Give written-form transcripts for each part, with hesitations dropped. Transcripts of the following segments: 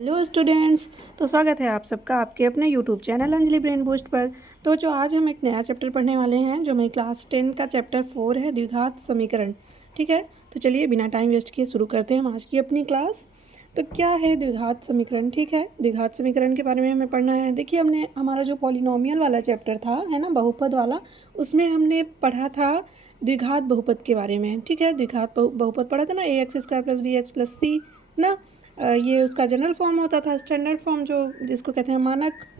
Hello students. तो स्वागत है आप सबका आपके अपने YouTube channel Anjali brain boost पर। तो जो आज हम एक नया चैप्टर पढ़ने वाले हैं जो मेरी क्लास 10 का चैप्टर 4 है, द्विघात समीकरण। ठीक है, तो चलिए बिना टाइम वेस्ट किए शुरू करते हैं हम आज की अपनी क्लास। तो क्या है द्विघात समीकरण? ठीक है, द्विघात समीकरण के बारे में हमें पढ़ना है। देखिए, हमने हमारा जो पॉलिनोमियल वाला चैप्टर था, है ना, बहुपद वाला, उसमें हमने पढ़ा था द्विघात बहुपद के बारे में। ठीक है, द्विघात बहुपद पढ़ा था ना, ax² + bx + c ना। ये उसका जनरल फॉर्म होता था, स्टैंडर्ड फॉर्म जो जिसको कहते हैं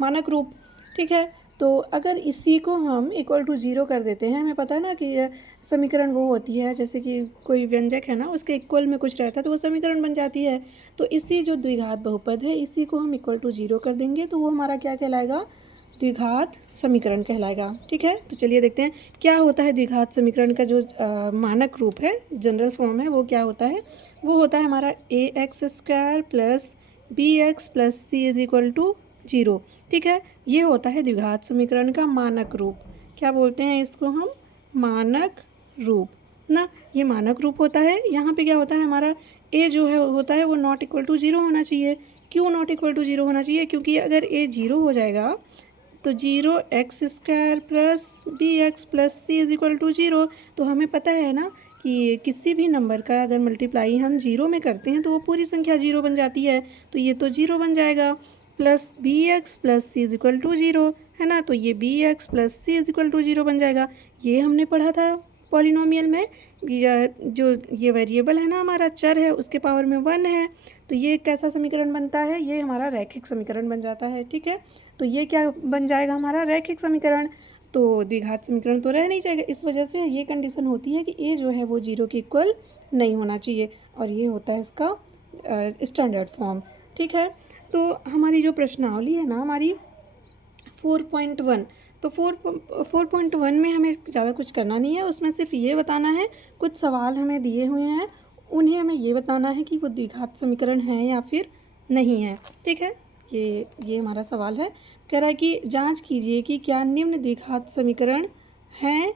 मानक रूप। ठीक है, तो अगर इसी को हम = 0 कर देते हैं, हमें पता है ना कि यह समीकरण वो होती है जैसे कि कोई व्यंजक है ना, उसके इक्वल में कुछ रहता है तो वो समीकरण बन जाती है। तो इसी जो द्विघात बहुपद है इसी को हम = 0 कर देंगे तो वो हमारा क्या कहलाएगा? द्विघात समीकरण कहलाएगा। ठीक है, तो चलिए देखते हैं क्या होता है द्विघात समीकरण का जो मानक रूप है, जनरल फॉर्म है, वो क्या होता है। वो होता है हमारा ax² + bx + c = 0। ठीक है, ये होता है द्विघात समीकरण का मानक रूप। क्या बोलते हैं इसको हम? मानक रूप ना। ये मानक रूप होता है। यहाँ पे क्या होता है, हमारा a जो है होता है वो ≠ 0 होना चाहिए। क्यों ≠ 0 होना चाहिए? क्योंकि अगर a 0 हो जाएगा तो 0x² + bx + c = 0। तो हमें पता है ना कि किसी भी नंबर का अगर मल्टीप्लाई हम 0 में करते हैं तो वो पूरी संख्या 0 बन जाती है। तो ये तो 0 बन जाएगा। प्लस bx + c = 0 है ना, तो ये bx + c = 0 बन जाएगा। ये हमने पढ़ा था पॉलिनोमियल में। जो ये वेरिएबल है ना, हमारा चर है, उसके पावर में 1 है। तो ये कैसा समीकरण बनता है? ये हमारा रैखिक समीकरण बन जाता है। ठीक है, तो ये क्या बन जाएगा? हमारा रैखिक समीकरण। तो द्विघात समीकरण तो रह नहीं जाएगा। इस वजह से ये कंडीशन होती है कि ए जो है वो 0 के इक्वल नहीं होना चाहिए, और ये होता है इसका स्टैंडर्ड फॉर्म। ठीक है, तो हमारी जो प्रश्नावली है ना, हमारी 4.1, तो 4.1 में हमें ज़्यादा कुछ करना नहीं है। उसमें सिर्फ ये बताना है, कुछ सवाल हमें दिए हुए हैं, उन्हें हमें ये बताना है कि वो द्विघात समीकरण है या फिर नहीं है। ठीक है, ये हमारा सवाल है। कह रहा है कि जांच कीजिए कि क्या निम्न द्विघात समीकरण हैं।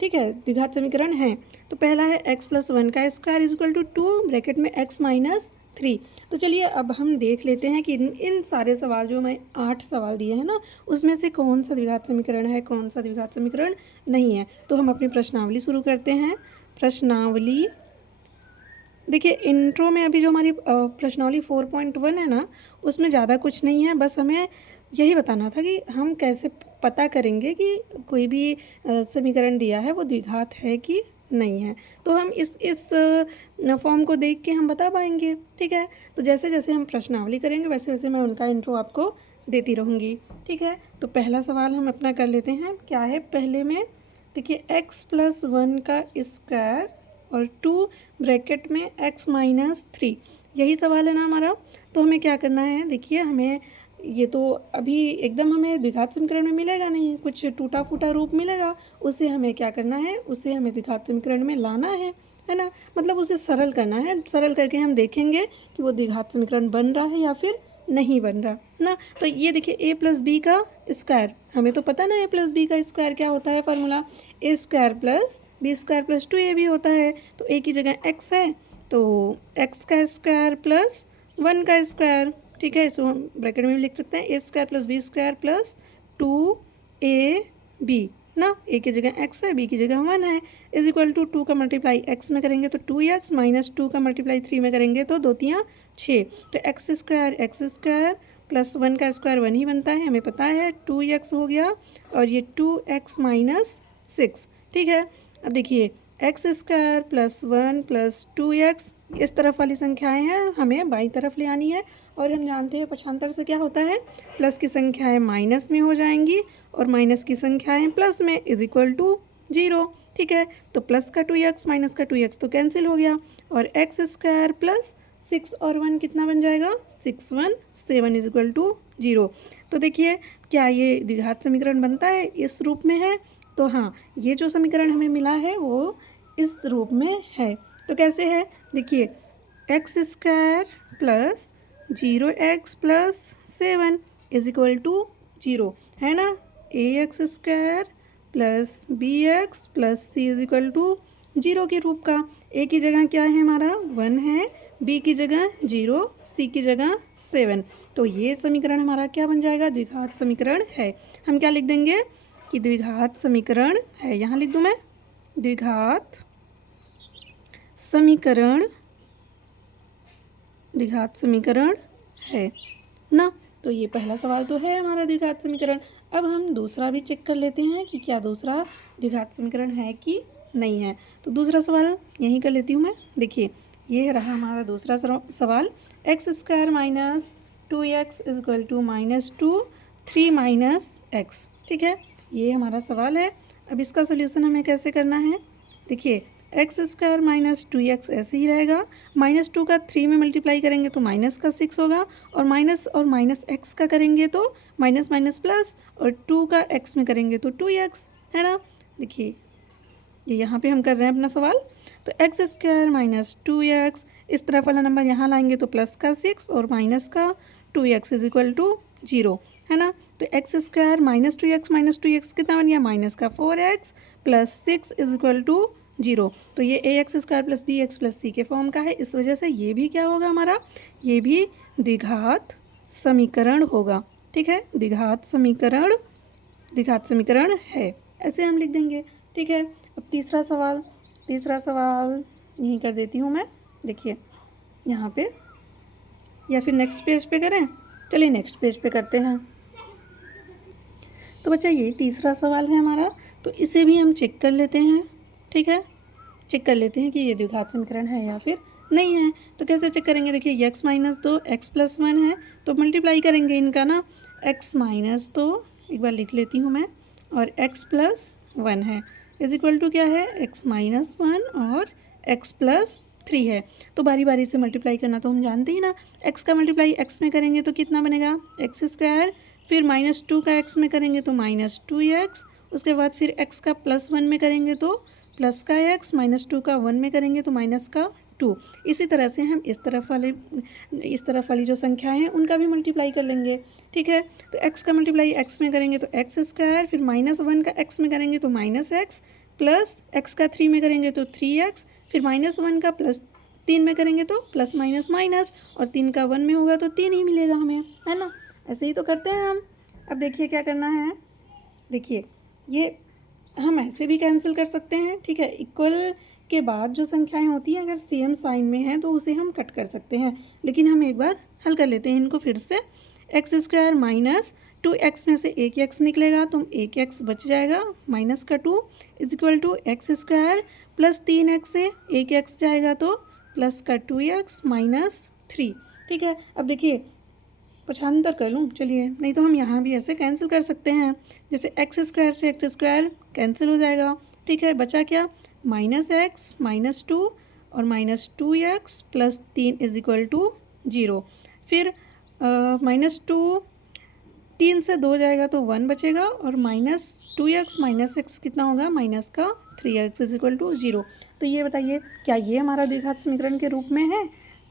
ठीक है, द्विघात समीकरण है। तो पहला है x + 1 का स्क्वायर = 2 ब्रैकेट में x - 3। तो चलिए अब हम देख लेते हैं कि इन सारे सवाल जो मैं 8 सवाल दिए हैं ना, उसमें से कौन सा द्विघात समीकरण है, कौन सा द्विघात समीकरण नहीं है। तो हम अपनी प्रश्नावली शुरू करते हैं। प्रश्नावली देखिए, इंट्रो में अभी जो हमारी प्रश्नावली 4.1 है ना, उसमें ज़्यादा कुछ नहीं है। बस हमें यही बताना था कि हम कैसे पता करेंगे कि कोई भी समीकरण दिया है वो द्विघात है कि नहीं है। तो हम इस फॉर्म को देख के हम बता पाएंगे। ठीक है, तो जैसे जैसे हम प्रश्नावली करेंगे वैसे वैसे मैं उनका इंट्रो आपको देती रहूँगी। ठीक है, तो पहला सवाल हम अपना कर लेते हैं। क्या है पहले में? देखिए, x + 1 का स्क्वायर और 2 ब्रैकेट में x - 3, यही सवाल है ना हमारा। तो हमें क्या करना है? देखिए, हमें ये तो अभी एकदम हमें द्विघात समीकरण में मिलेगा नहीं, कुछ टूटा फूटा रूप मिलेगा। उसे हमें क्या करना है? उसे हमें द्विघात समीकरण में लाना है ना, मतलब उसे सरल करना है। सरल करके हम देखेंगे कि वो द्विघात समीकरण बन रहा है या फिर नहीं बन रहा ना। तो ये देखिए, a + b का स्क्वायर, हमें तो पता ना a + b का स्क्वायर क्या होता है, फार्मूला a² + b² + 2ab होता है। तो a की जगह x है, तो x का स्क्वायर प्लस 1 का स्क्वायर। ठीक है, इसको हम ब्रैकेट में भी लिख सकते हैं, a² + b² + 2ab ना। a की जगह x है, b की जगह 1 है, = 2 का मल्टीप्लाई x में करेंगे तो 2x - 2 का मल्टीप्लाई 3 में करेंगे तो 2 3 6। तो x² + 1 का स्क्वायर 1 ही बनता है, हमें पता है। 2x हो गया और ये 2x - 6। ठीक है, अब देखिए, x² + 1 + 2x, इस तरफ वाली संख्याएं हैं, हमें बाईं तरफ ले आनी है। और हम जानते हैं पक्षांतर से क्या होता है, प्लस की संख्याएं माइनस में हो जाएंगी और माइनस की संख्याएं प्लस में = 0। ठीक है, तो प्लस का 2x माइनस का 2x तो कैंसिल हो गया, और x² + 6 और 1 कितना बन जाएगा? 6 1 7 = 0। तो देखिए, क्या ये द्विघात समीकरण बनता है? इस रूप में है। तो हाँ, ये जो समीकरण हमें मिला है वो इस रूप में है। तो कैसे है? देखिए, x² + 0x + 7 = 0 है ना। ax² + bx + c = 0 के रूप का। a की जगह क्या है हमारा? 1 है, बी की जगह 0, सी की जगह 7। तो ये समीकरण हमारा क्या बन जाएगा, द्विघात समीकरण है। हम क्या लिख देंगे कि द्विघात समीकरण है, यहाँ लिख दूँ मैं, द्विघात समीकरण, द्विघात समीकरण है ना। तो ये पहला सवाल तो है हमारा द्विघात समीकरण। अब हम दूसरा भी चेक कर लेते हैं कि क्या दूसरा द्विघात समीकरण है कि नहीं है। तो दूसरा सवाल यहीं कर लेती हूँ मैं। देखिए ये रहा हमारा दूसरा सवाल, x square minus 2x is equal to -2 3 minus x. ठीक है, ये हमारा सवाल है। अब इसका सोल्यूशन हमें कैसे करना है, देखिए एक्स स्क्वायर माइनस 2x ऐसे ही रहेगा, -2 का 3 में मल्टीप्लाई करेंगे तो माइनस का 6 होगा, और माइनस एक्स का करेंगे तो माइनस माइनस प्लस, और 2 का x में करेंगे तो 2x, है ना। देखिए ये यहाँ पे हम कर रहे हैं अपना सवाल। तो एक्स स्क्वायर माइनस 2x, इस तरफ वाला नंबर यहाँ लाएंगे तो प्लस का 6 और माइनस का 2x इज इक्वल टू 0, है ना। तो एक्स स्क्वायर माइनस 2x कितना बन गया, माइनस का 4x plus 6 is equal to 0। तो ये ax square plus bx plus c के फॉर्म का है, इस वजह से ये भी क्या होगा हमारा, ये भी द्विघात समीकरण होगा। ठीक है, द्विघात समीकरण है, ऐसे हम लिख देंगे। ठीक है, अब तीसरा सवाल यहीं कर देती हूँ मैं। देखिए यहाँ पे, या फिर नेक्स्ट पेज पे करें, चलिए नेक्स्ट पेज पे करते हैं। तो बच्चा ये तीसरा सवाल है हमारा, तो इसे भी हम चेक कर लेते हैं। ठीक है, चेक कर लेते हैं कि ये द्विघात समीकरण है या फिर नहीं है। तो कैसे चेक करेंगे, देखिए x माइनस 2 x प्लस 1 है, तो मल्टीप्लाई करेंगे इनका ना, x माइनस 2 एक बार लिख लेती हूँ मैं, और x प्लस 1 है, इज इक्वल टू क्या है, x माइनस 1 और x प्लस 3 है। तो बारी बारी से मल्टीप्लाई करना तो हम जानते ही ना, x का मल्टीप्लाई x में करेंगे तो कितना बनेगा, एक्स स्क्वायर, फिर -2 का x में करेंगे तो -2x, उसके बाद फिर x का प्लस 1 में करेंगे तो प्लस का x, -2 का 1 में करेंगे तो माइनस का 2। इसी तरह से हम इस तरफ वाली जो संख्या हैं उनका भी मल्टीप्लाई कर लेंगे। ठीक है, तो x का मल्टीप्लाई x में करेंगे तो एक्स स्क्वायर, फिर -1 का x में करेंगे तो -x, प्लस x का 3 में करेंगे तो 3x, फिर -1 का प्लस 3 में करेंगे तो प्लस माइनस माइनस, और 3 का 1 में होगा तो 3 ही मिलेगा हमें, है ना। ऐसे ही तो करते हैं हम। अब देखिए क्या करना है, देखिए ये हम ऐसे भी कैंसिल कर सकते हैं। ठीक है, इक्वल के बाद जो संख्याएं होती हैं अगर सेम साइन में है तो उसे हम कट कर सकते हैं, लेकिन हम एक बार हल कर लेते हैं इनको फिर से। एक्स स्क्वायर माइनस 2x में से एक x निकलेगा तो एक x बच जाएगा, माइनस का 2 is equal to x square plus 3x से एक x जाएगा तो प्लस का 2x माइनस 3। ठीक है, अब देखिए पक्षांतर कर लूँ, चलिए, नहीं तो हम यहाँ भी ऐसे कैंसिल कर सकते हैं, जैसे एक्स स्क्वायर से एक्स स्क्वायर कैंसिल हो जाएगा। ठीक है, बचा क्या, -x -2 और -2x plus 3 is equal to 0। फिर -2 3 से 2 जाएगा तो 1 बचेगा, और -2x -x कितना होगा, माइनस का 3x इज इक्वल टू 0। तो ये बताइए क्या ये हमारा द्विघात समीकरण के रूप में है,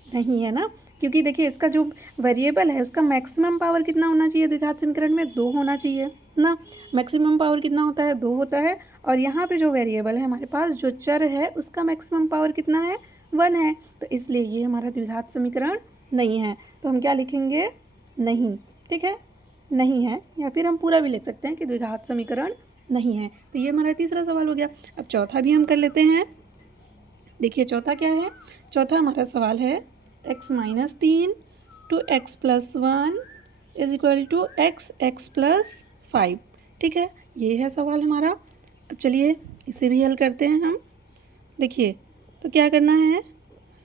नहीं है ना, क्योंकि देखिए इसका जो वेरिएबल है उसका मैक्सिमम पावर कितना होना चाहिए, द्विघात समीकरण में 2 होना चाहिए ना। मैक्सिमम पावर कितना होता है, 2 होता है, और यहाँ पे जो वेरिएबल है हमारे पास, जो चर है, उसका मैक्सिमम पावर कितना है, 1 है। तो इसलिए ये हमारा द्विघात समीकरण नहीं है। तो हम क्या लिखेंगे, नहीं। ठीक है, नहीं है, या फिर हम पूरा भी लिख सकते हैं कि द्विघात समीकरण नहीं है। तो ये हमारा तीसरा सवाल हो गया। अब चौथा भी हम कर लेते हैं। देखिए चौथा क्या है, चौथा हमारा सवाल है x minus 3 to x plus 1 is equal to x plus 5। ठीक है, ये है सवाल हमारा। अब चलिए इसे भी हल करते हैं हम। देखिए तो क्या करना है,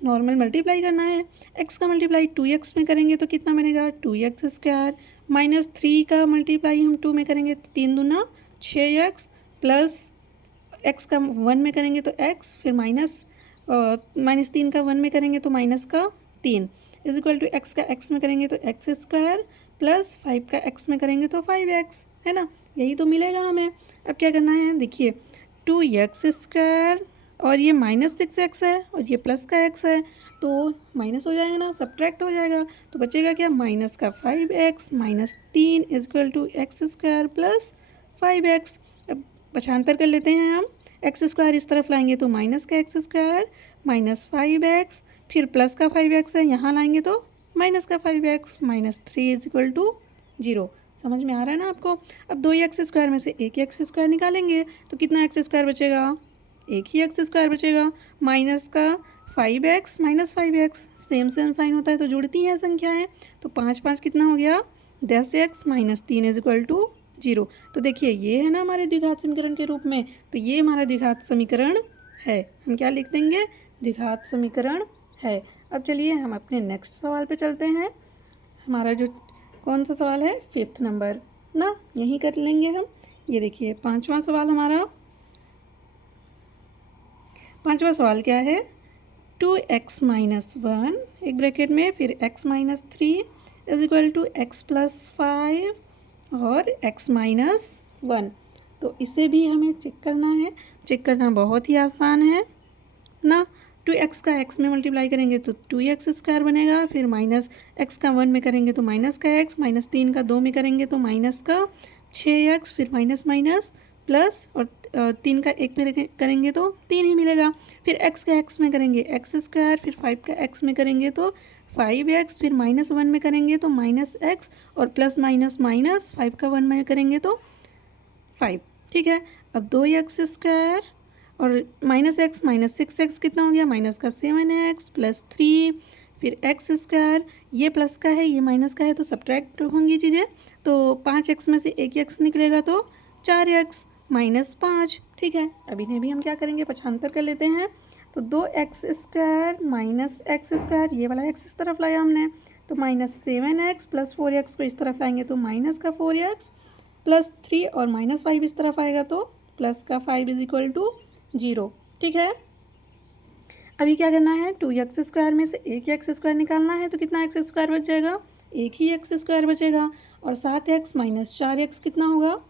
नॉर्मल मल्टीप्लाई करना है। x का मल्टीप्लाई 2x में करेंगे तो कितना बनेगा, 2x स्क्वायर, -3 का मल्टीप्लाई हम 2 में करेंगे तो 3 दूना 6x, प्लस x का 1 में करेंगे तो x, फिर -3 का 1 में करेंगे तो माइनस का 3 इज इक्वल टू एक्स का x में करेंगे तो एक्स स्क्वायर, प्लस 5 का x में करेंगे तो 5x, है ना। यही तो मिलेगा हमें। अब क्या करना है, देखिए 2x स्क्वायर और ये -6x है और ये प्लस का x है, तो माइनस हो जाएगा ना, सब्ट्रैक्ट हो जाएगा, तो बचेगा क्या, माइनस का 5x minus 3 is equal to x square plus 5x। अब पक्षांतर कर लेते हैं हम, एक्स स्क्वायर इस तरफ लाएंगे तो माइनस का एक्स स्क्वायर -5x, फिर प्लस का 5x है, यहाँ लाएंगे तो माइनस का 5x, -3 = 0। समझ में आ रहा है ना आपको। अब 2x² में से एक x² निकालेंगे तो कितना x² बचेगा, एक ही x² बचेगा। माइनस का 5x -5x, सेम साइन होता है तो जुड़ती हैं संख्याएं। तो 5 5 कितना हो गया, 10x, -3 = 0। तो देखिए ये है ना हमारे द्विघात समीकरण के रूप में, तो ये हमारा द्विघात समीकरण है। हम क्या लिख देंगे, द्विघात समीकरण है। अब चलिए हम अपने नेक्स्ट सवाल पे चलते हैं। हमारा जो कौन सा सवाल है, 5th नंबर ना, यही कर लेंगे हम। ये देखिए 5वां सवाल हमारा। 5वां सवाल क्या है, 2x - 1 एक ब्रैकेट में, फिर x - 3 = x + 5 और x - 1। तो इसे भी हमें चेक करना है। चेक करना बहुत ही आसान है ना। 2x का x में मल्टीप्लाई करेंगे तो 2x² बनेगा, फिर -x का 1 में करेंगे तो माइनस का x, -3 का 2 में करेंगे तो माइनस का 6x, फिर माइनस माइनस प्लस, और 3 का 1 में करेंगे तो 3 ही मिलेगा। फिर x का x में करेंगे x², फिर 5 का x में करेंगे तो 5x, फिर -1 में करेंगे तो -x, और प्लस माइनस माइनस 5 का 1 में करेंगे तो 5। ठीक है। अब 2x² और -x -6x कितना हो गया, माइनस का 7x + 3, फिर x², ये प्लस का है ये माइनस का है तो सब्ट्रैक्ट होंगी चीज़ें। तो 5x में से एक x निकलेगा तो 4x -5। ठीक है। अब इन्हें भी हम क्या करेंगे, पक्षांतर कर लेते हैं। तो 2x² - x², ये वाला x इस तरफ लाया हमने, तो -7x + 4x को इस तरफ लाएंगे तो माइनस का 4x + 3, और -5 इस तरफ आएगा तो प्लस का 5 = 0। ठीक है। अभी क्या करना है, 2x² में से एक x² निकालना है तो कितना x² बच जाएगा, एक ही x² बचेगा। और 7x - 4x कितना होगा,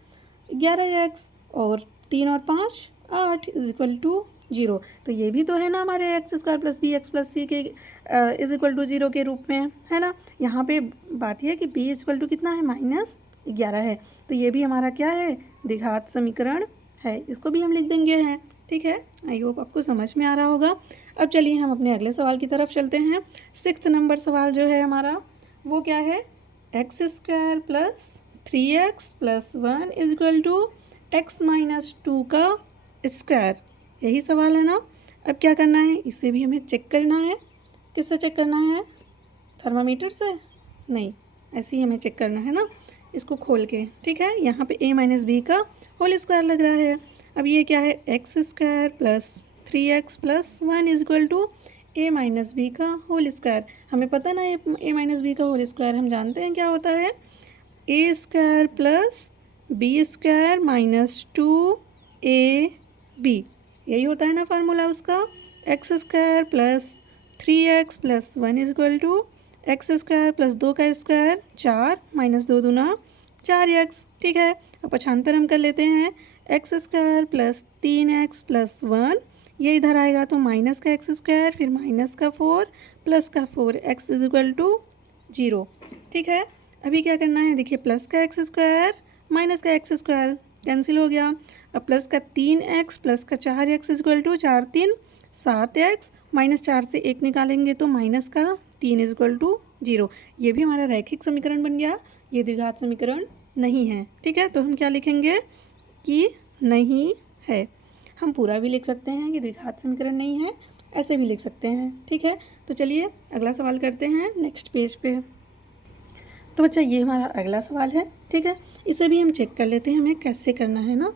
11x, और 3 और 5 8 = 0। तो ये भी तो है ना हमारे x² + bx + c के = 0 के रूप में, है ना। यहाँ पे बात यह है कि b = कितना है, -11 है। तो ये भी हमारा क्या है, द्विघात समीकरण है। इसको भी हम लिख देंगे हैं। ठीक है। आई होप आपको समझ में आ रहा होगा। अब चलिए हम अपने अगले सवाल की तरफ चलते हैं। 6th नंबर सवाल जो है हमारा वो क्या है, x² + 3x + 1 = x - 2 का स्क्वायर। यही सवाल है ना। अब क्या करना है, इसे भी हमें चेक करना है। किससे चेक करना है, थर्मामीटर से नहीं, ऐसे ही हमें चेक करना है ना, इसको खोल के। ठीक है। यहाँ पे a - b का होल स्क्वायर लग रहा है। अब ये क्या है, x² + 3x + 1 = a - b का होल स्क्वायर। हमें पता ना a - b का होल स्क्वायर हम जानते हैं क्या होता है, a² + b² - 2ab, यही होता है ना फार्मूला उसका। x² + 3x + 1 = x² + 2 का स्क्वायर 4 -2 दूना 4x। ठीक है। अब पक्षांतर हम कर लेते हैं, x² + 3x + 1, ये इधर आएगा तो माइनस का x², फिर माइनस का 4 प्लस का 4x = 0। ठीक है। अभी क्या करना है, देखिए प्लस का x² माइनस का x² कैंसिल हो गया। अब प्लस का 3x प्लस का 4x = 4 3 7x, -4 से 1 निकालेंगे तो माइनस का 3 = 0। ये भी हमारा रैखिक समीकरण बन गया, ये द्विघात समीकरण नहीं है। ठीक है। तो हम क्या लिखेंगे कि नहीं है। हम पूरा भी लिख सकते हैं कि द्विघात समीकरण नहीं है, ऐसे भी लिख सकते हैं। ठीक है। तो चलिए अगला सवाल करते हैं नेक्स्ट पेज पे। तो बच्चा ये हमारा अगला सवाल है। ठीक है। इसे भी हम चेक कर लेते हैं हमें कैसे करना है ना।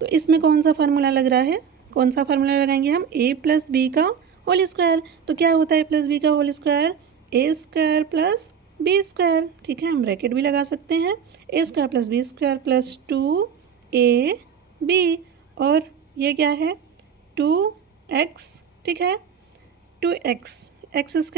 तो इसमें कौन सा फार्मूला लग रहा है, कौन सा फार्मूला लगाएंगे हम, a + b का होल स्क्वायर। तो क्या होता है +b का होल स्क्वायर, a² + b²। ठीक है। हम ब्रैकेट भी लगा सकते हैं, a² + b² + 2ab, और ये क्या है 2x। ठीक है। 2x x² -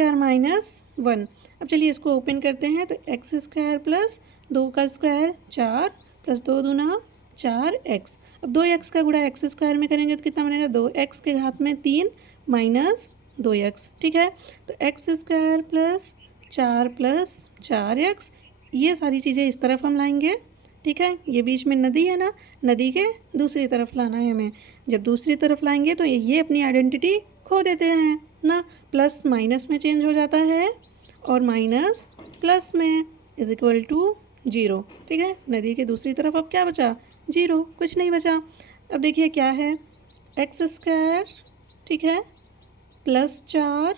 1। अब चलिए इसको ओपन करते हैं, तो x² + 2 का स्क्वायर 4 + 2 दूना 4x। अब 2x का गुणा x² में करेंगे तो कितना बनेगा, 2x के घात में 3 - 2x। ठीक है। तो x² + 4 + 4x, ये सारी चीज़ें इस तरफ हम लाएंगे। ठीक है। ये बीच में नदी है ना, नदी के दूसरी तरफ लाना है हमें। जब दूसरी तरफ लाएंगे तो ये अपनी आइडेंटिटी खो देते हैं ना, प्लस माइनस में चेंज हो जाता है और माइनस प्लस में इज इक्वल टू 0। ठीक है, नदी के दूसरी तरफ अब क्या बचा, 0, कुछ नहीं बचा। अब देखिए क्या है, x², ठीक है, +4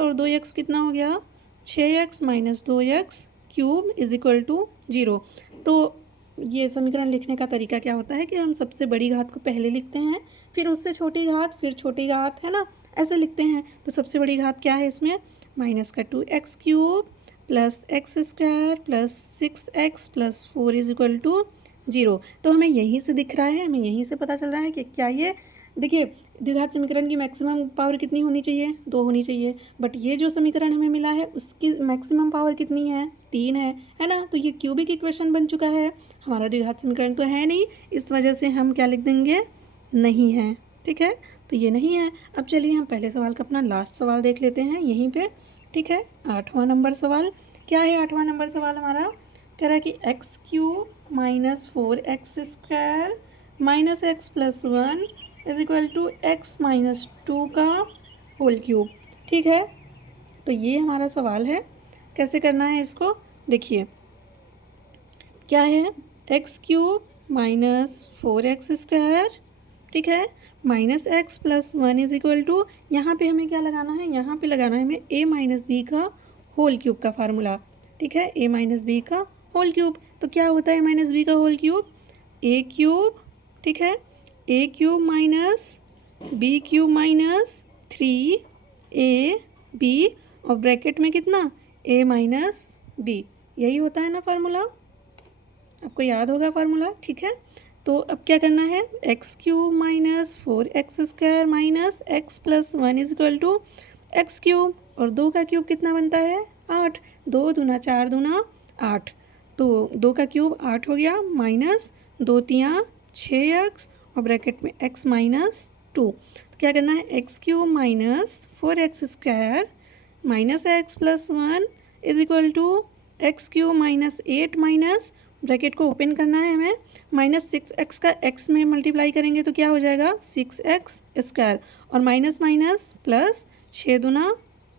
और 2x कितना हो गया, 6x - 2x cube is equal to 0। तो ये समीकरण लिखने का तरीका क्या होता है कि हम सबसे बड़ी घात को पहले लिखते हैं, फिर उससे छोटी घात, फिर छोटी घात, है ना, ऐसे लिखते हैं। तो सबसे बड़ी घात क्या है इसमें, -2x³ + x² + 6x + 4 is equal to 0। तो हमें यहीं से दिख रहा है, हमें यहीं से पता चल रहा है कि क्या ये, देखिए द्विघात समीकरण की मैक्सिमम पावर कितनी होनी चाहिए, 2 होनी चाहिए, बट ये जो समीकरण हमें मिला है उसकी मैक्सिमम पावर कितनी है, 3 है ना। तो ये क्यूबिक इक्वेशन बन चुका है, हमारा द्विघात समीकरण तो है नहीं, इस वजह से हम क्या लिख देंगे, नहीं है। ठीक है, तो ये नहीं है। अब चलिए हम पहले सवाल का अपना लास्ट सवाल देख लेते हैं यहीं पे। ठीक है, 8वां नंबर सवाल क्या है, 8वां नंबर सवाल हमारा कह रहा है कि x³ - 4x² - x + 1 is equal to x - 2 का होल क्यूब। ठीक है, तो ये हमारा सवाल है, कैसे करना है इसको, देखिए क्या है, x³ - 4x², ठीक है, -x + 1 इज इक्वल टू, यहाँ पे हमें क्या लगाना है, यहाँ पे लगाना है हमें a - b का होल क्यूब का फार्मूला। ठीक है, a - b का होल क्यूब, तो क्या होता है -b का होल क्यूब, a³, ठीक है, a³ - b³ - 3ab और ब्रैकेट में कितना, a - b, यही होता है ना फार्मूला, आपको याद होगा फार्मूला। ठीक है, तो अब क्या करना है, x³ - 4x² - x + 1 is equal to x³ और 2 का क्यूब कितना बनता है, 8, 2 दूना 4 दूना 8, तो 2 का क्यूब 8 हो गया, माइनस 2 तियाँ 6x और ब्रैकेट में x - 2। तो क्या करना है, x³ - 4x² - x + 1 is equal to x³ - 8 bracket को ओपन करना है हमें, -6x का x में मल्टीप्लाई करेंगे तो क्या हो जाएगा, 6x² और माइनस माइनस प्लस 6 दूना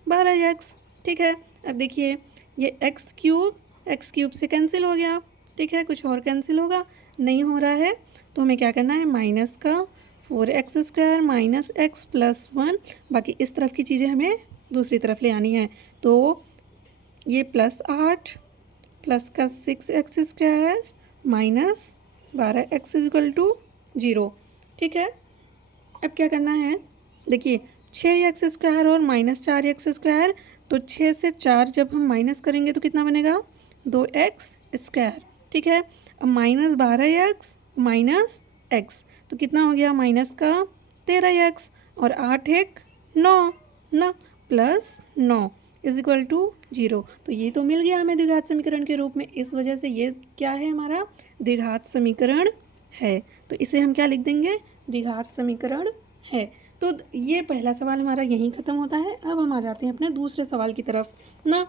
12x। ठीक है, अब देखिए ये x³ से कैंसिल हो गया। ठीक है, कुछ और कैंसिल होगा, नहीं हो रहा है, तो हमें क्या करना है, माइनस का 4x² - x + 1, बाकी इस तरफ की चीज़ें हमें दूसरी तरफ ले आनी है। तो ये +8 प्लस का 6x² - 12x is equal to 0। ठीक है, अब क्या करना है, देखिए 6x² और -4x², तो 6 से 4 जब हम माइनस करेंगे तो कितना बनेगा, 2x²। ठीक है, अब -12x - x, तो कितना हो गया, माइनस का 13x और 8 1 9 ना, +9 इज इक्वल टू 0। तो ये तो मिल गया हमें द्विघात समीकरण के रूप में, इस वजह से ये क्या है, हमारा द्विघात समीकरण है। तो इसे हम क्या लिख देंगे, द्विघात समीकरण है। तो ये पहला सवाल हमारा यहीं ख़त्म होता है। अब हम आ जाते हैं अपने दूसरे सवाल की तरफ ना।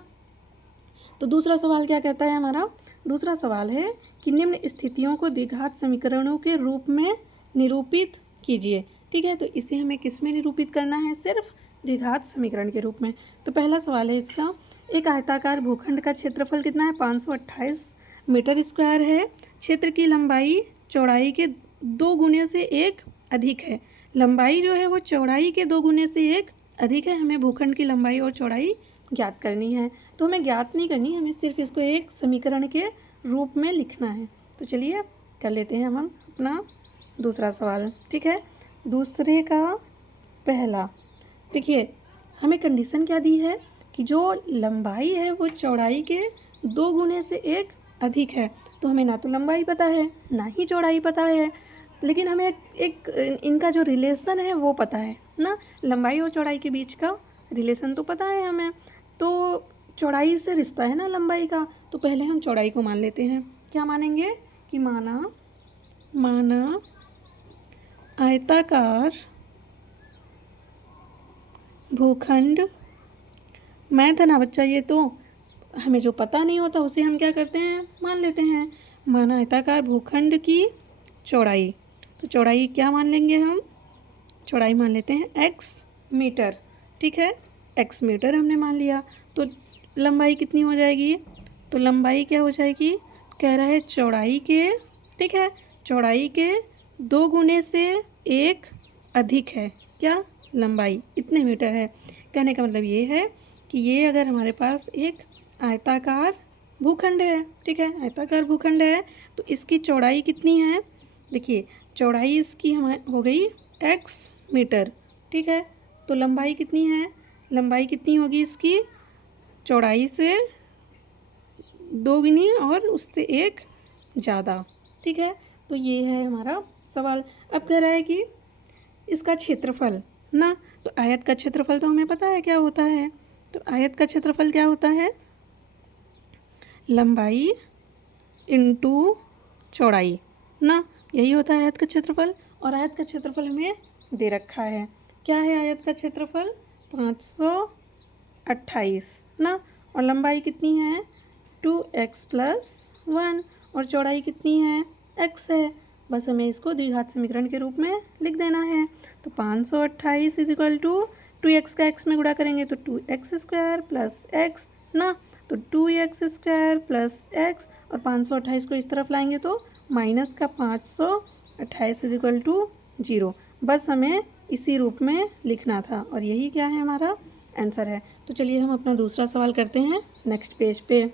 तो दूसरा सवाल क्या कहता है हमारा, दूसरा सवाल है कि निम्न स्थितियों को द्विघात समीकरणों के रूप में निरूपित कीजिए। ठीक है, तो इसे हमें किस में निरूपित करना है, सिर्फ द्विघात समीकरण के रूप में। तो पहला सवाल है इसका, एक आयताकार भूखंड का क्षेत्रफल कितना है, 528 मीटर स्क्वायर है, क्षेत्र की लंबाई चौड़ाई के 2 गुने से 1 अधिक है। लंबाई जो है वो चौड़ाई के 2 गुने से 1 अधिक है, हमें भूखंड की लंबाई और चौड़ाई ज्ञात करनी है। तो हमें ज्ञात नहीं करनी, हमें सिर्फ इसको एक समीकरण के रूप में लिखना है। तो चलिए कर लेते हैं हम अपना दूसरा सवाल। ठीक है, दूसरे का पहला, देखिए हमें कंडीशन क्या दी है कि जो लंबाई है वो चौड़ाई के 2 गुने से 1 अधिक है। तो हमें ना तो लंबाई पता है ना ही चौड़ाई पता है, लेकिन हमें एक इनका जो रिलेशन है वो पता है ना, लंबाई और चौड़ाई के बीच का रिलेशन तो पता है हमें। तो चौड़ाई से रिश्ता है ना लंबाई का, तो पहले हम चौड़ाई को मान लेते हैं। क्या मानेंगे कि माना आयताकार भूखंड, मैथ है ना बच्चा, ये तो हमें जो पता नहीं होता उसे हम क्या करते हैं, मान लेते हैं। माना आयताकार भूखंड की चौड़ाई, तो चौड़ाई क्या मान लेंगे हम, चौड़ाई मान लेते हैं x मीटर, ठीक है, x मीटर हमने मान लिया। तो लंबाई कितनी हो जाएगी, तो लंबाई क्या हो जाएगी, कह रहा है चौड़ाई के, ठीक है, चौड़ाई के 2 गुने से 1 अधिक है क्या, लंबाई इतने मीटर है। कहने का मतलब ये है कि ये अगर हमारे पास एक आयताकार भूखंड है, ठीक है, आयताकार भूखंड है, तो इसकी चौड़ाई कितनी है, देखिए चौड़ाई इसकी हमारी हो गई x मीटर, ठीक है, तो लंबाई कितनी है, लंबाई कितनी होगी इसकी, चौड़ाई से 2 गुनी और उससे 1 ज़्यादा, ठीक है। तो ये है हमारा सवाल। अब कह रहा है कि इसका क्षेत्रफल ना, तो आयत का क्षेत्रफल तो हमें पता है क्या होता है, तो आयत का क्षेत्रफल क्या होता है, लंबाई इंटू चौड़ाई ना, यही होता है आयत का क्षेत्रफल। और आयत का क्षेत्रफल हमें दे रखा है, क्या है आयत का क्षेत्रफल, 528 ना, और लंबाई कितनी है 2x + 1 और चौड़ाई कितनी है x है। बस हमें इसको द्विघात समीकरण के रूप में लिख देना है। तो 528 = 2x का x में गुणा करेंगे तो 2x² + x ना, तो 2x² + x और 528 को इस तरफ लाएंगे तो माइनस का 528 = 0। बस हमें इसी रूप में लिखना था और यही क्या है हमारा आंसर है। तो चलिए हम अपना दूसरा सवाल करते हैं नेक्स्ट पेज पे।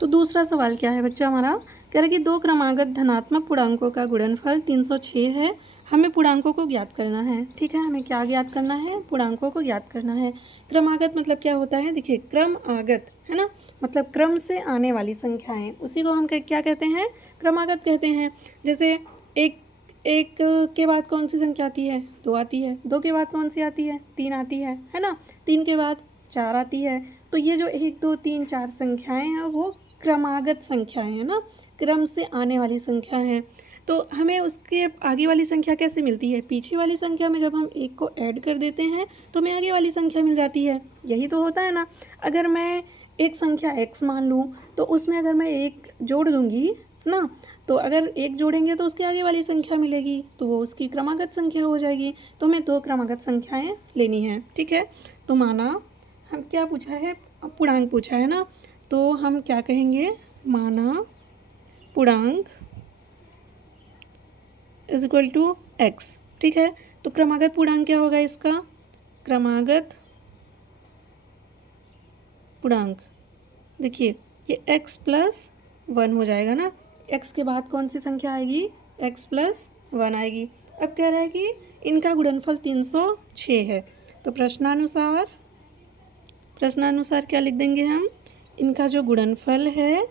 तो दूसरा सवाल क्या है बच्चा हमारा, कह रहा है कि 2 क्रमागत धनात्मक पूर्णांकों का गुणनफल 306 है, हमें पूर्णांकों को ज्ञात करना है, ठीक है, हमें क्या ज्ञात करना है, पूर्णांकों को ज्ञात करना है। क्रमागत मतलब क्या होता है, देखिए क्रम आगत है ना, मतलब क्रम से आने वाली संख्याएं, उसी को हम क्या कहते हैं, क्रमागत कहते हैं। जैसे एक के बाद कौन सी संख्या आती है, 2 आती है, 2 के बाद कौन सी आती है, 3 आती है ना, 3 के बाद 4 आती है। तो ये जो 1 2 3 4 संख्याएं हैं वो क्रमागत संख्याएं हैं ना, क्रम से आने वाली संख्या है। तो हमें उसके आगे वाली संख्या कैसे मिलती है, पीछे वाली संख्या में जब हम 1 को ऐड कर देते हैं तो हमें आगे वाली संख्या मिल जाती है, यही तो होता है ना। अगर मैं एक संख्या x मान लूँ तो उसमें अगर मैं 1 जोड़ दूँगी ना, तो अगर 1 जोड़ेंगे तो उसके आगे वाली संख्या मिलेगी, तो वो उसकी क्रमागत संख्या हो जाएगी। तो हमें 2 क्रमागत संख्याएँ लेनी हैं, ठीक है। तो माना हम क्या पूछा है, पूर्णांक पूछा है ना, तो हम क्या कहेंगे, माना पूर्णांक = x, ठीक है। तो क्रमागत पूर्णांक क्या होगा इसका, क्रमागत पूर्णांक देखिए ये x + 1 हो जाएगा ना, x के बाद कौन सी संख्या आएगी, x + 1 आएगी। अब कह रहा है कि इनका गुणनफल 306 है, तो प्रश्नानुसार क्या लिख देंगे हम, इनका जो गुणनफल है,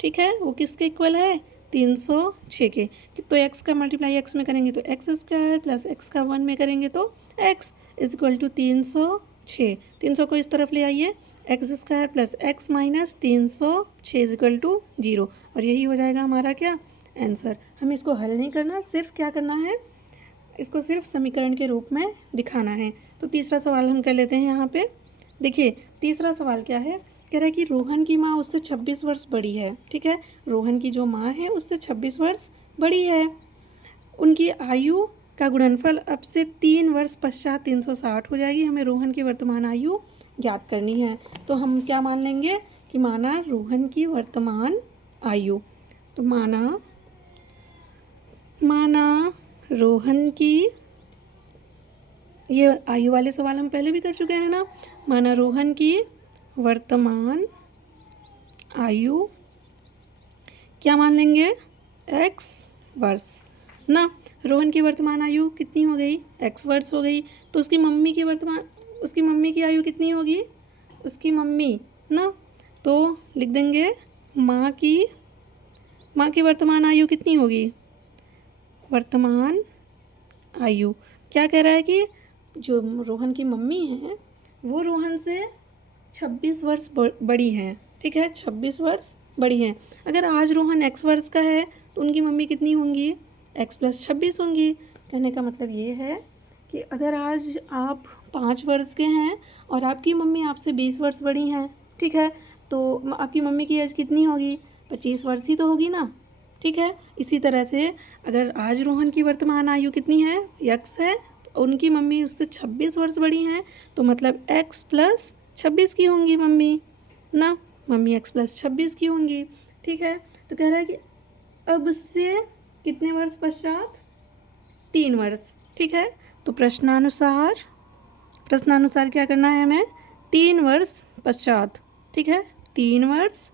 ठीक है, वो किसके इक्वल है, 306 के। तो x का मल्टीप्लाई x में करेंगे तो x² + x का 1 में करेंगे तो x = 306। 300 को इस तरफ ले आइए, x² + x - 306 = 0 और यही हो जाएगा हमारा क्या आंसर। हमें इसको हल नहीं करना, सिर्फ क्या करना है, इसको सिर्फ समीकरण के रूप में दिखाना है। तो तीसरा सवाल हम कर लेते हैं यहाँ पे। देखिए तीसरा सवाल क्या है, कह रहा है कि रोहन की माँ उससे 26 वर्ष बड़ी है, ठीक है, रोहन की जो माँ है उससे 26 वर्ष बड़ी है, उनकी आयु का गुणनफल अब से 3 वर्ष पश्चात 360 हो जाएगी। हमें रोहन की वर्तमान आयु ज्ञात करनी है। तो हम क्या मान लेंगे कि माना रोहन की वर्तमान आयु, तो माना रोहन की, ये आयु वाले सवाल हम पहले भी कर चुके हैं ना, माना रोहन की वर्तमान आयु क्या मान लेंगे, x वर्ष ना। रोहन की वर्तमान आयु कितनी हो गई, x वर्ष हो गई। तो उसकी मम्मी की आयु कितनी होगी, उसकी मम्मी ना, तो लिख देंगे माँ की वर्तमान आयु कितनी होगी, वर्तमान आयु। क्या कह रहा है कि जो रोहन की मम्मी है वो रोहन से 26 वर्ष बड़ी हैं, ठीक है, 26 वर्ष बड़ी हैं। अगर आज रोहन x वर्ष का है तो उनकी मम्मी कितनी होंगी, x + 26 होंगी। कहने का मतलब ये है कि अगर आज आप 5 वर्ष के हैं और आपकी मम्मी आपसे 20 वर्ष बड़ी हैं, ठीक है, तो आपकी मम्मी की एज कितनी होगी, 25 वर्ष ही तो होगी ना, ठीक है। इसी तरह से अगर आज रोहन की वर्तमान आयु कितनी है, x है, तो उनकी मम्मी उससे 26 वर्ष बड़ी हैं, तो मतलब x प्लस 26 की होंगी मम्मी ना, मम्मी x प्लस 26 की होंगी। ठीक है, तो कह रहा है कि अब से कितने वर्ष पश्चात, 3 वर्ष। ठीक है, तो प्रश्नानुसार क्या करना है हमें, 3 वर्ष पश्चात। ठीक है, 3 वर्ष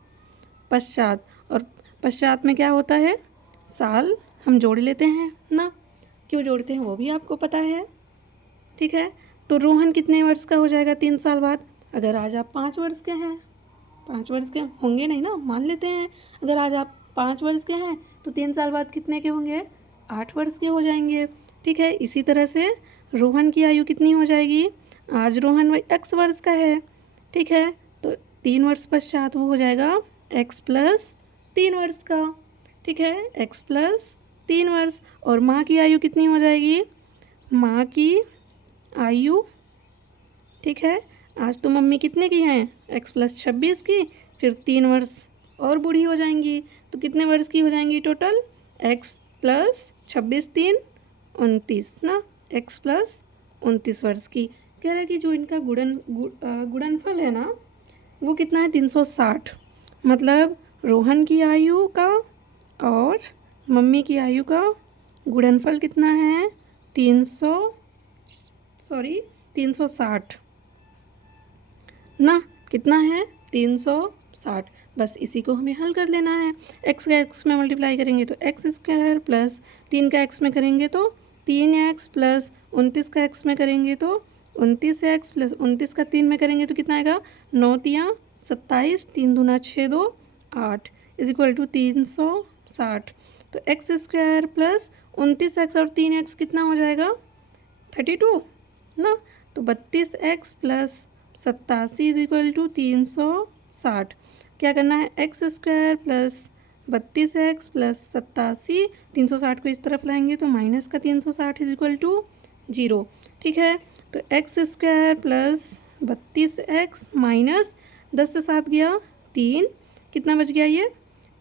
पश्चात, और पश्चात में क्या होता है, साल हम जोड़ लेते हैं ना, क्यों जोड़ते हैं वो भी आपको पता है। ठीक है, तो रोहन कितने वर्ष का हो जाएगा 3 साल बाद, अगर आज आप 5 वर्ष के हैं, 5 वर्ष के होंगे नहीं ना, मान लेते हैं अगर आज आप 5 वर्ष के हैं तो 3 साल बाद कितने के होंगे, 8 वर्ष के हो जाएंगे। ठीक है, इसी तरह से रोहन की आयु कितनी हो जाएगी, आज रोहन x वर्ष का है। ठीक है, तो 3 वर्ष पश्चात वो हो जाएगा x प्लस 3 वर्ष का। ठीक है, x प्लस 3 वर्ष, और माँ की आयु कितनी हो जाएगी, माँ की आयु, ठीक है, आज तो मम्मी कितने की हैं, x प्लस 26 की, फिर 3 वर्ष और बूढ़ी हो जाएंगी, तो कितने वर्ष की हो जाएंगी टोटल, x प्लस 26 3 29 ना, x प्लस 29 वर्ष की। कह रहा है कि जो इनका गुणनफल है ना वो कितना है, 360, मतलब रोहन की आयु का और मम्मी की आयु का गुणनफल कितना है, 360 ना, कितना है 360। बस इसी को हमें हल कर लेना है, x का x में मल्टीप्लाई करेंगे तो x स्क्वायर प्लस 3 का x में करेंगे तो 3x प्लस 29 का x में करेंगे तो 29x प्लस 29 का 3 में करेंगे तो कितना आएगा, 9 तियाँ 27, 3 दूना 6 2 8 इज इक्वल टू 360। तो एक्स स्क्वायर प्लस 29x और 3x कितना हो जाएगा, 32 ना, तो 32x plus 87 is equal to 360। क्या करना है, x square plus 32x plus 87, 360 को इस तरफ लाएंगे तो माइनस का 360 इज इक्वल टू 0। ठीक है, तो x square plus 32x minus 10 से 7 गया 3, कितना बच गया ये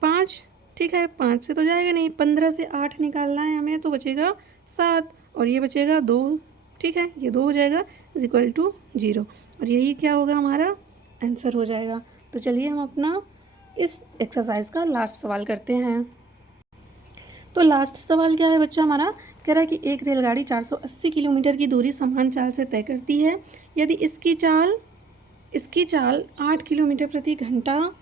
5। ठीक है, 5 से तो जाएगा नहीं, 15 से 8 निकालना है हमें तो बचेगा 7, और ये बचेगा 2। ठीक है, ये 2 हो जाएगा इज इक्वल टू 0, और यही क्या होगा, हमारा आंसर हो जाएगा। तो चलिए हम अपना इस एक्सरसाइज का लास्ट सवाल करते हैं। तो लास्ट सवाल क्या है बच्चा हमारा, कह रहा है कि एक रेलगाड़ी 480 किलोमीटर की दूरी समान चाल से तय करती है, यदि इसकी चाल 8 किलोमीटर प्रति घंटा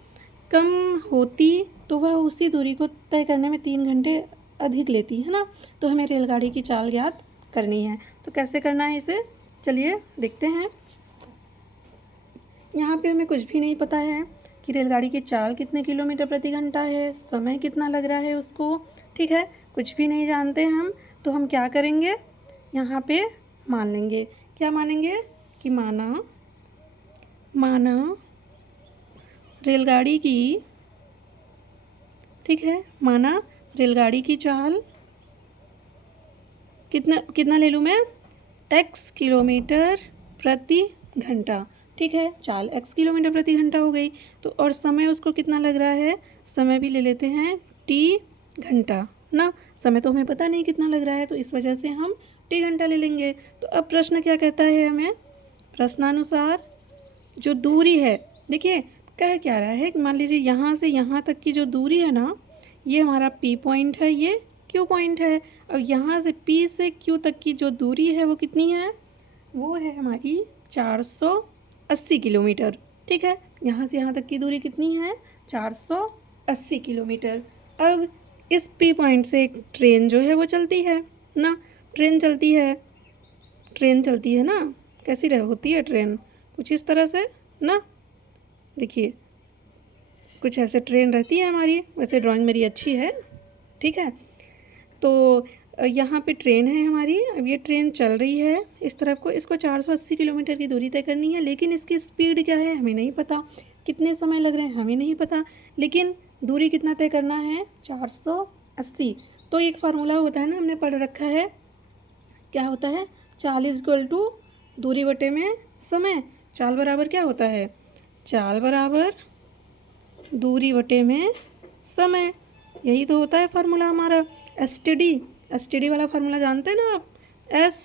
कम होती तो वह उसी दूरी को तय करने में 3 घंटे अधिक लेती है ना। तो हमें रेलगाड़ी की चाल ज्ञात करनी है, तो कैसे करना है इसे, चलिए देखते हैं। यहाँ पे हमें कुछ भी नहीं पता है कि रेलगाड़ी की चाल कितने किलोमीटर प्रति घंटा है, समय कितना लग रहा है उसको। ठीक है, कुछ भी नहीं जानते हम, तो हम क्या करेंगे, यहाँ पे मान लेंगे, क्या मानेंगे कि माना रेलगाड़ी की, ठीक है, माना रेलगाड़ी की चाल कितना ले लूँ मैं, x किलोमीटर प्रति घंटा। ठीक है, चाल x किलोमीटर प्रति घंटा हो गई, तो और समय उसको कितना लग रहा है, समय भी ले लेते हैं t घंटा ना, समय तो हमें पता नहीं कितना लग रहा है, तो इस वजह से हम t घंटा ले लेंगे। तो अब प्रश्न क्या कहता है हमें, प्रश्नानुसार जो दूरी है, देखिए कह क्या रहा है, मान लीजिए यहाँ से यहाँ तक की जो दूरी है ना, ये हमारा P पॉइंट है, ये Q पॉइंट है, और यहाँ से P से Q तक की जो दूरी है वो कितनी है, वो है हमारी 480 किलोमीटर। ठीक है, यहाँ से यहाँ तक की दूरी कितनी है, 480 किलोमीटर। अब इस P पॉइंट से एक ट्रेन जो है वो चलती है ना, ट्रेन चलती है ना, कैसी होती है ट्रेन, कुछ इस तरह से ना, देखिए कुछ ऐसे ट्रेन रहती है हमारी, वैसे ड्राइंग मेरी अच्छी है। ठीक है, तो यहाँ पे ट्रेन है हमारी, अब ये ट्रेन चल रही है इस तरफ को, इसको 480 किलोमीटर की दूरी तय करनी है, लेकिन इसकी स्पीड क्या है हमें नहीं पता, कितने समय लग रहे हैं हमें नहीं पता, लेकिन दूरी कितना तय करना है, 480। तो एक फार्मूला होता है ना, हमने पढ़ रखा है, क्या होता है, चाल इक्वल टू दूरी बटे में समय। चाल बराबर क्या होता है, चाल बराबर दूरी बटे में समय यही तो होता है फार्मूला हमारा STD। STD वाला फार्मूला जानते हैं ना आप, S,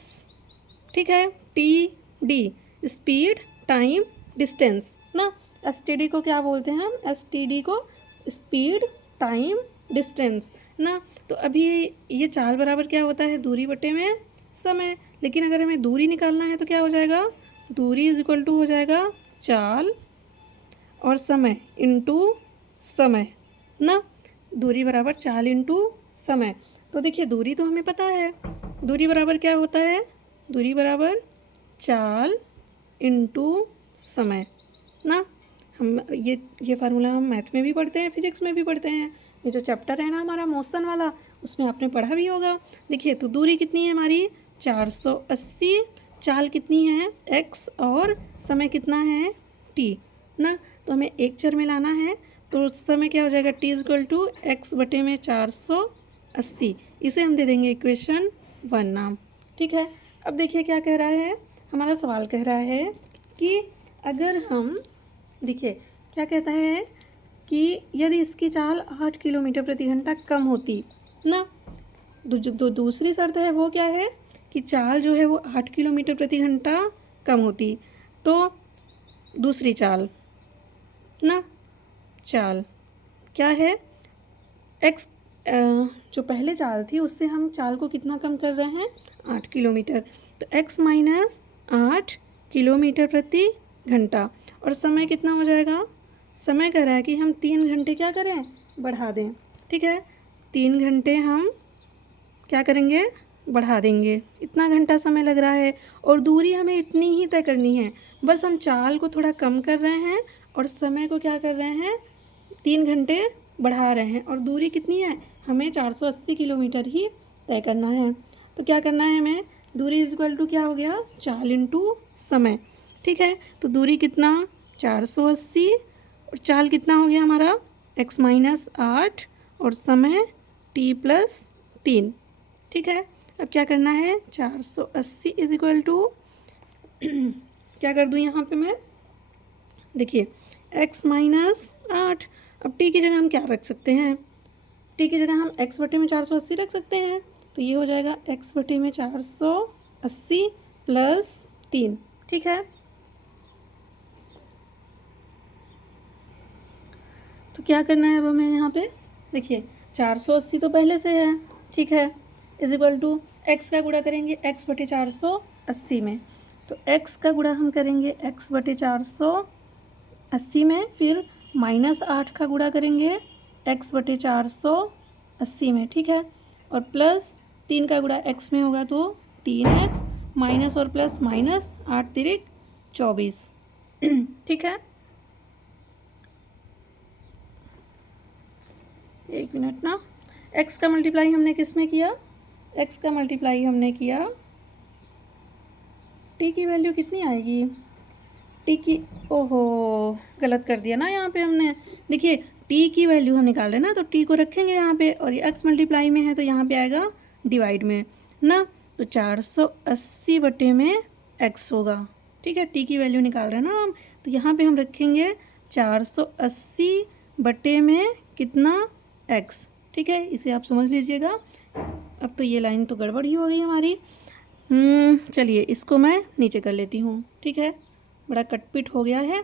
ठीक है, TD, स्पीड टाइम डिस्टेंस ना। STD को क्या बोलते हैं हम, STD को स्पीड टाइम डिस्टेंस ना। तो अभी ये चाल बराबर क्या होता है, दूरी बटे में समय। लेकिन अगर हमें दूरी निकालना है तो क्या हो जाएगा, दूरी इज इक्वल टू हो जाएगा चाल और समय इंटू समय ना। दूरी बराबर चाल इंटू समय। तो देखिए दूरी तो हमें पता है, दूरी बराबर क्या होता है, दूरी बराबर चाल इंटू समय ना। हम ये फार्मूला हम मैथ में भी पढ़ते हैं, फिजिक्स में भी पढ़ते हैं। ये जो चैप्टर है ना हमारा मोशन वाला, उसमें आपने पढ़ा भी होगा। देखिए तो दूरी कितनी है हमारी 480, चाल कितनी है x और समय कितना है t ना। तो हमें एक चर में लाना है, तो उस समय क्या हो जाएगा, t is equal to x बटे में 480। इसे हम दे देंगे इक्वेशन 1 नाम, ठीक है। अब देखिए क्या कह रहा है, हमारा सवाल कह रहा है कि अगर हम, देखिए क्या कहता है कि यदि इसकी चाल 8 किलोमीटर प्रति घंटा कम होती ना। दूसरी शर्त है वो क्या है कि चाल जो है वो 8 किलोमीटर प्रति घंटा कम होती, तो दूसरी चाल ना, चाल क्या है, x, जो पहले चाल थी उससे हम चाल को कितना कम कर रहे हैं, 8 किलोमीटर। तो x माइनस 8 किलोमीटर प्रति घंटा, और समय कितना हो जाएगा, समय कह रहा है कि हम 3 घंटे क्या करें, बढ़ा दें, ठीक है। 3 घंटे हम क्या करेंगे, बढ़ा देंगे, इतना घंटा समय लग रहा है। और दूरी हमें इतनी ही तय करनी है, बस हम चाल को थोड़ा कम कर रहे हैं और समय को क्या कर रहे हैं, 3 घंटे बढ़ा रहे हैं। और दूरी कितनी है, हमें 480 किलोमीटर ही तय करना है। तो क्या करना है हमें, दूरी इज इक्वल टू क्या हो गया, चाल इंटू समय, ठीक है। तो दूरी कितना 480 और चाल कितना हो गया हमारा x माइनस 8 और समय t प्लस 3, ठीक है। अब क्या करना है, 480 इज इक्वल टू क्या कर दूँ यहाँ पे मैं, देखिए x माइनस 8। अब t की जगह हम क्या रख सकते हैं, t की जगह हम x बटे में 480 रख सकते हैं। तो ये हो जाएगा x बटे में 480 प्लस 3, ठीक है। तो क्या करना है अब हमें यहाँ पे, देखिए 480 तो पहले से है, ठीक है, इज इक्वल टू एक्स का गुणा करेंगे x बटे 480 में। तो x का गुणा हम करेंगे x बटे 480 में, फिर माइनस 8 का गुणा करेंगे x बटे 480 में, ठीक है। और प्लस 3 का गुणा x में होगा तो 3x, माइनस और प्लस माइनस, 8 तिरिक 24, ठीक है। एक मिनट ना, x का मल्टीप्लाई हमने किस में किया, x का मल्टीप्लाई हमने किया, t की वैल्यू कितनी आएगी, t की, ओहो गलत कर दिया ना यहाँ पे हमने। देखिए t की वैल्यू हम निकाल रहे हैं ना, तो t को रखेंगे यहाँ पे, और ये x मल्टीप्लाई में है तो यहाँ पे आएगा डिवाइड में ना। तो 480 बटे में x होगा, ठीक है। t की वैल्यू निकाल रहे हैं ना हम, तो यहाँ पे हम रखेंगे 480 बटे में कितना, x, ठीक है। इसे आप समझ लीजिएगा। अब तो ये लाइन तो गड़बड़ ही हो गई हमारी। चलिए इसको मैं नीचे कर लेती हूँ, ठीक है, बड़ा कटपिट हो गया है।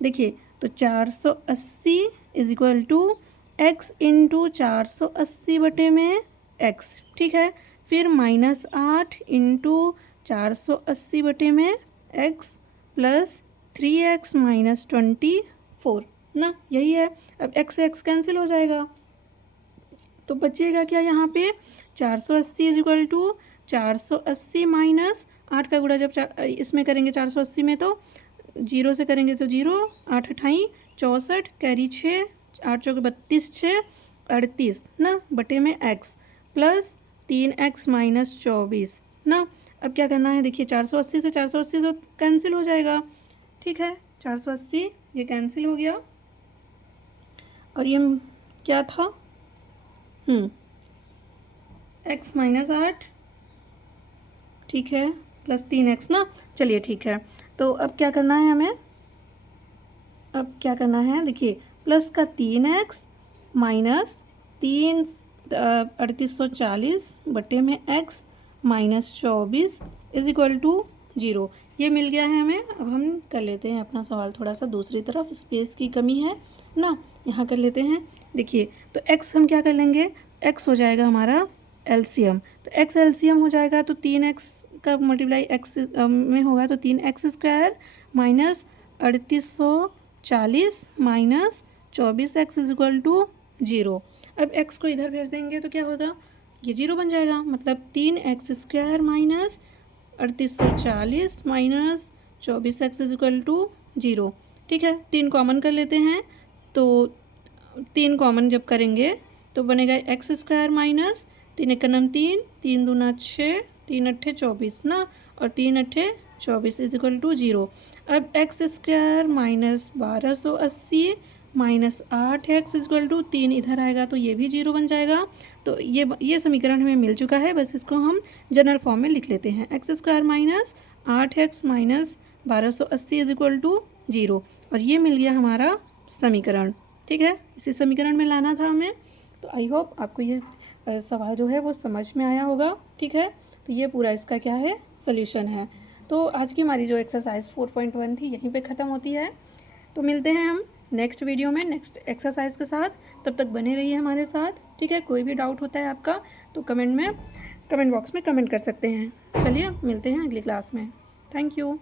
देखिए तो 480 is equal to x into 480 बटे में x, ठीक है। फिर माइनस 8 इंटू 480 बटे में x प्लस 3x माइनस 24 ना, यही है। अब x से x कैंसिल हो जाएगा, तो बचेगा क्या यहाँ पे, 480 इज इक्वल टू 480 माइनस 8 का गुणा जब इसमें करेंगे 480 में तो 0 से करेंगे तो 0, 8 अठाई 64, कैरी 6, 8 चौके 32, 6 38 ना, बटे में x प्लस 3x माइनस 24 ना। अब क्या करना है, देखिए 480 से 480 तो कैंसिल हो जाएगा, ठीक है। 480 ये कैंसिल हो गया, और ये क्या था, x माइनस 8, ठीक है, प्लस 3x ना। चलिए ठीक है, तो अब क्या करना है हमें, अब क्या करना है, देखिए प्लस का 3x minus 3840/x minus 24 is equal to 0। ये मिल गया है हमें। अब हम कर लेते हैं अपना सवाल थोड़ा सा दूसरी तरफ, स्पेस की कमी है ना, यहाँ कर लेते हैं। देखिए तो x हम क्या कर लेंगे, x हो जाएगा हमारा एलसीएम, तो x एलसीएम हो जाएगा तो 3x का मल्टीप्लाई x में होगा तो 3x² minus 3840 minus 24x is equal to 0। अब x को इधर भेज देंगे तो क्या होगा, ये 0 बन जाएगा, मतलब 3x² minus 3840 minus 24x is equal to 0। ठीक है, 3 कॉमन कर लेते हैं, तो 3 कॉमन जब करेंगे तो बनेगा x² माइनस 3 एक का नाम 3, 3 दूना 6, 3 अट्ठे 24 ना, और 3 अट्ठे 24 इज इक्वल टू 0। अब x² minus 1280 minus 8x is equal to 3 इधर आएगा तो ये भी 0 बन जाएगा। तो ये समीकरण हमें मिल चुका है, बस इसको हम जनरल फॉर्म में लिख लेते हैं। x² minus 8x minus 1280 is equal to 0, और ये मिल गया हमारा समीकरण। ठीक है, इसी समीकरण में लाना था हमें। तो आई होप आपको ये सवाल जो है वो समझ में आया होगा। ठीक है, तो ये पूरा इसका क्या है, सॉल्यूशन है। तो आज की हमारी जो एक्सरसाइज 4.1 थी यहीं पे ख़त्म होती है। तो मिलते हैं हम नेक्स्ट वीडियो में नेक्स्ट एक्सरसाइज के साथ, तब तक बने रहिए हमारे साथ। ठीक है, कोई भी डाउट होता है आपका तो कमेंट बॉक्स में कमेंट कर सकते हैं। चलिए मिलते हैं अगली क्लास में। Thank you.